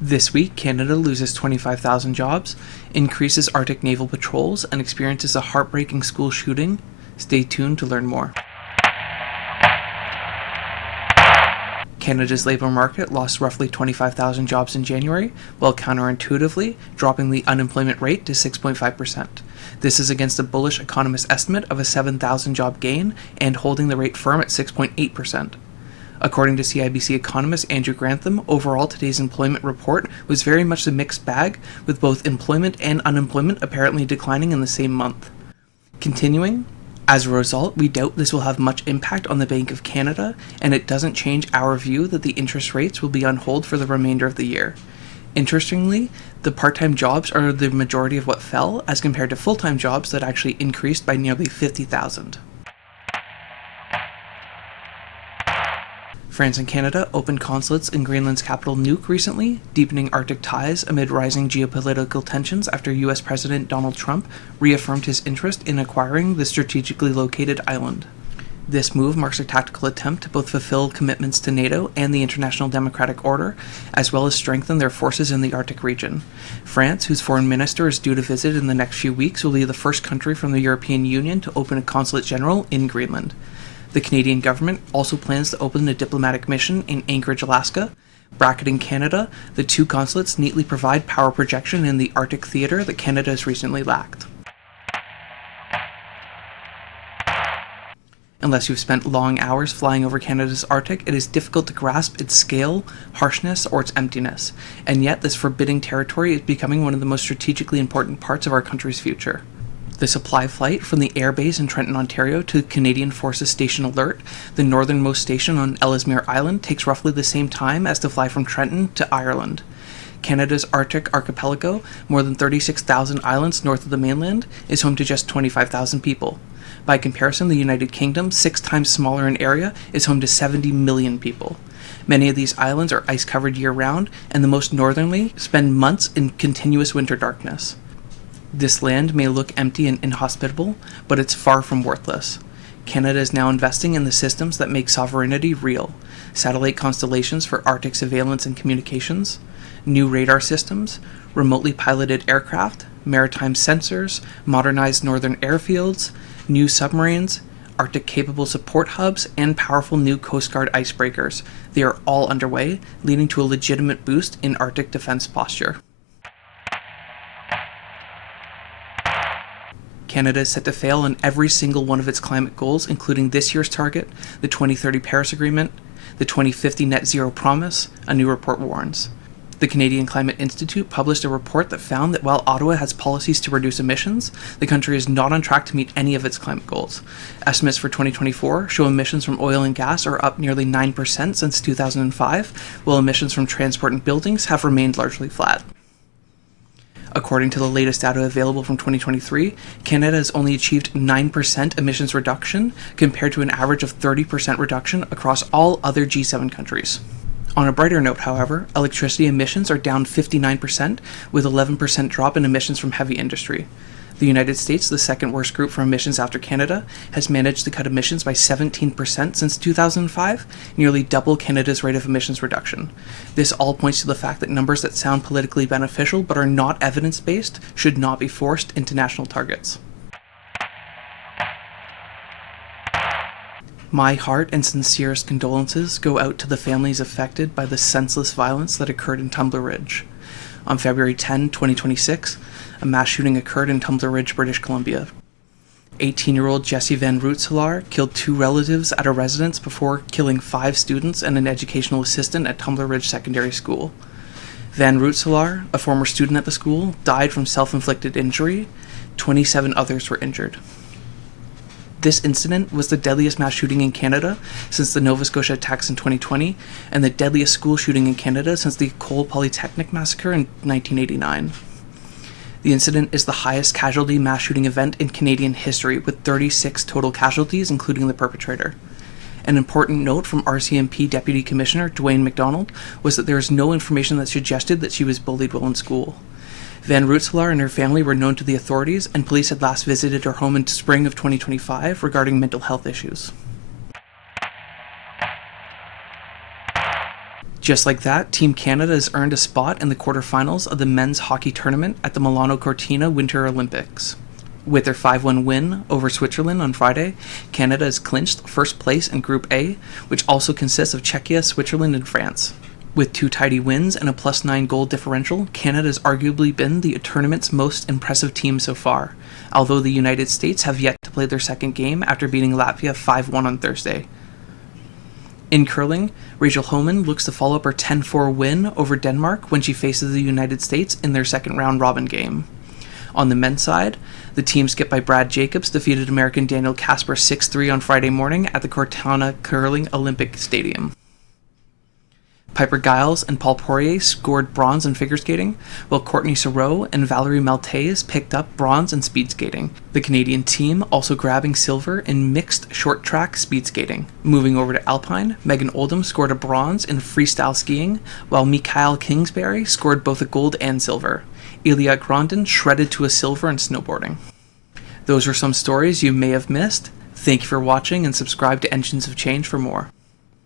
This week, Canada loses 25,000 jobs, increases Arctic naval patrols, and experiences a heartbreaking school shooting. Stay tuned to learn more. Canada's labour market lost roughly 25,000 jobs in January, while counterintuitively dropping the unemployment rate to 6.5%. This is against a bullish economist estimate of a 7,000 job gain and holding the rate firm at 6.8%. According to CIBC economist Andrew Grantham, overall today's employment report was very much a mixed bag, with both employment and unemployment apparently declining in the same month. Continuing, as a result, we doubt this will have much impact on the Bank of Canada, and it doesn't change our view that the interest rates will be on hold for the remainder of the year. Interestingly, the part-time jobs are the majority of what fell, as compared to full-time jobs that actually increased by nearly 50,000. France and Canada opened consulates in Greenland's capital Nuuk recently, deepening Arctic ties amid rising geopolitical tensions after U.S. President Donald Trump reaffirmed his interest in acquiring the strategically located island. This move marks a tactical attempt to both fulfill commitments to NATO and the International Democratic Order, as well as strengthen their forces in the Arctic region. France, whose foreign minister is due to visit in the next few weeks, will be the first country from the European Union to open a consulate general in Greenland. The Canadian government also plans to open a diplomatic mission in Anchorage, Alaska. Bracketing Canada, the two consulates neatly provide power projection in the Arctic theater that Canada has recently lacked. Unless you've spent long hours flying over Canada's Arctic, it is difficult to grasp its scale, harshness, or its emptiness, and yet this forbidding territory is becoming one of the most strategically important parts of our country's future. The supply flight from the air base in Trenton, Ontario to Canadian Forces Station Alert, the northernmost station on Ellesmere Island, takes roughly the same time as to fly from Trenton to Ireland. Canada's Arctic archipelago, more than 36,000 islands north of the mainland, is home to just 25,000 people. By comparison, the United Kingdom, 6 times smaller in area, is home to 70 million people. Many of these islands are ice-covered year-round, and the most northerly spend months in continuous winter darkness. This land may look empty and inhospitable, but it's far from worthless. Canada is now investing in the systems that make sovereignty real: satellite constellations for Arctic surveillance and communications, new radar systems, remotely piloted aircraft, maritime sensors, modernized northern airfields, new submarines, Arctic-capable support hubs, and powerful new Coast Guard icebreakers. They are all underway, leading to a legitimate boost in Arctic defense posture. Canada is set to fail on every single one of its climate goals, including this year's target, the 2030 Paris Agreement, the 2050 Net Zero Promise, a new report warns. The Canadian Climate Institute published a report that found that while Ottawa has policies to reduce emissions, the country is not on track to meet any of its climate goals. Estimates for 2024 show emissions from oil and gas are up nearly 9% since 2005, while emissions from transport and buildings have remained largely flat. According to the latest data available from 2023, Canada has only achieved 9% emissions reduction, compared to an average of 30% reduction across all other G7 countries. On a brighter note, however, electricity emissions are down 59%, with 11% drop in emissions from heavy industry. The United States, the second worst group for emissions after Canada, has managed to cut emissions by 17% since 2005, nearly double Canada's rate of emissions reduction. This all points to the fact that numbers that sound politically beneficial but are not evidence-based should not be forced into national targets. My heart and sincerest condolences go out to the families affected by the senseless violence that occurred in Tumbler Ridge. On February 10, 2026, a mass shooting occurred in Tumbler Ridge, British Columbia. 18-year-old Jesse Van Rootselaar killed 2 relatives at a residence before killing 5 students and an educational assistant at Tumbler Ridge Secondary School. Van Rootselaar, a former student at the school, died from self-inflicted injury. 27 others were injured. This incident was the deadliest mass shooting in Canada since the Nova Scotia attacks in 2020, and the deadliest school shooting in Canada since the Cole Polytechnic massacre in 1989. The incident is the highest casualty mass shooting event in Canadian history, with 36 total casualties, including the perpetrator. An important note from RCMP Deputy Commissioner Dwayne McDonald was that there is no information that suggested that she was bullied while in school. Van Rootselaar and her family were known to the authorities, and police had last visited her home in spring of 2025 regarding mental health issues. Just like that, Team Canada has earned a spot in the quarterfinals of the men's hockey tournament at the Milano-Cortina Winter Olympics. With their 5-1 win over Switzerland on Friday, Canada has clinched first place in Group A, which also consists of Czechia, Switzerland, and France. With 2 tidy wins and a +9 goal differential, Canada has arguably been the tournament's most impressive team so far, although the United States have yet to play their second game after beating Latvia 5-1 on Thursday. In curling, Rachel Homan looks to follow up her 10-4 win over Denmark when she faces the United States in their second round robin game. On the men's side, the team skipped by Brad Jacobs defeated American Daniel Casper 6-3 on Friday morning at the Cortina Curling Olympic Stadium. Piper Giles and Paul Poirier scored bronze in figure skating, while Courtney Sareau and Valerie Maltais picked up bronze in speed skating. The Canadian team also grabbing silver in mixed short track speed skating. Moving over to Alpine, Megan Oldham scored a bronze in freestyle skiing, while Mikael Kingsbury scored both a gold and silver. Ilya Grondin shredded to a silver in snowboarding. Those are some stories you may have missed. Thank you for watching and subscribe to Engines of Change for more.